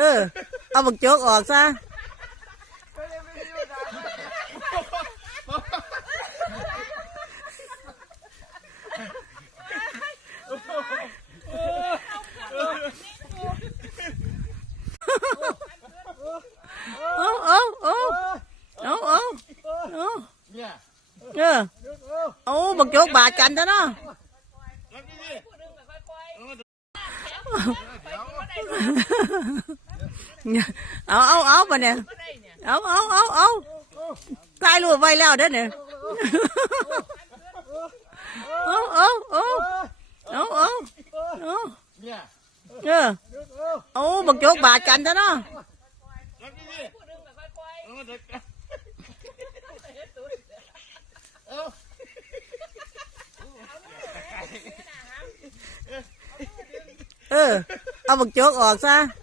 Ừ, ông một chút ọt xa Ừ, một ừ, ừ, ừ. ừ, yeah. ừ, chút bà chanh đó đó Ha ha ha ấu ấu ấu mà nè ấu ấu ấu ấu tay luôn vây leo đấy nè ấu ấu ấu ấu ấu ấu ấu một chút bà chanh đó oh, chốt, bà, đó ừ ở một chỗ ngọt sao